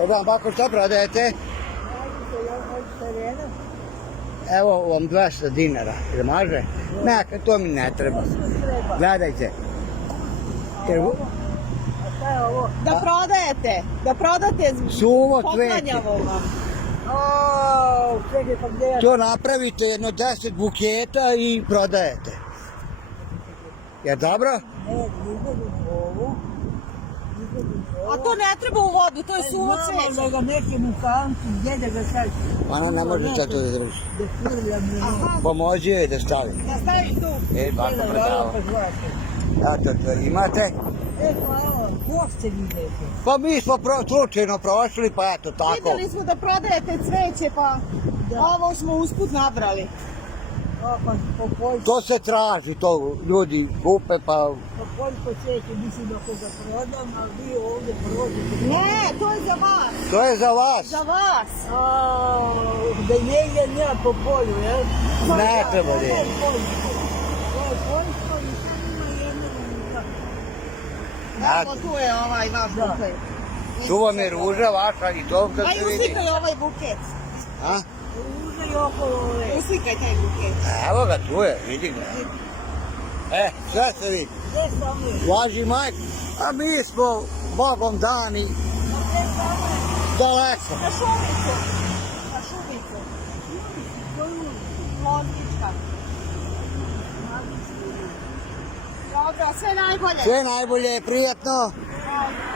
Dobar, bako šta prodajete? Evo vam 200 dinara, jel može? Ne, to mi ne treba. Gledajte. Da prodate, Suvo cveće. poklanjamo vam. To napravite jedno 10 buketa i prodajete. Je dobro? A to ne treba u vodu, to je suvo cveće. Da ga nekim u kantu, gdje da ga stavi? Ona ne može sad to da drži. Da svrljam ne može. Pomozi joj da stavi. Da staviš tu. Bako prodava. Eto, to imate. Pa evo, ko ste vidjeti? Pa mi smo slučajno prošli, pa eto tako. Vidjeli smo da prodajete cveće, pa ovo smo usput nabrali. Pa po koliko To se traži, to ljudi kupe, pa... cveće mislim da ko ga prodam, a vi ovdje prodate. Ne, to je za vas. To je za vas. Za vas. Da negdje nema po polju, jel? Ne treba da je. To je poljsko i sad ima jednog. Evo tu je ovaj vaš buket. Tu vam je ruža vaša i to kad Aj, se vidi. uslikaj ovaj buket. A? Ruža i okolo ove. Uslikaj taj buket. Evo ga, tu je, vidi ga. Sve se vidi. Gdje samo je? Važi majk, a mi smo Bogom dani Gdje samo je? daleko. Na šumicu. Na šumicu. Loznička. Dobro, sve najbolje. Sve najbolje, prijatno. Hvala.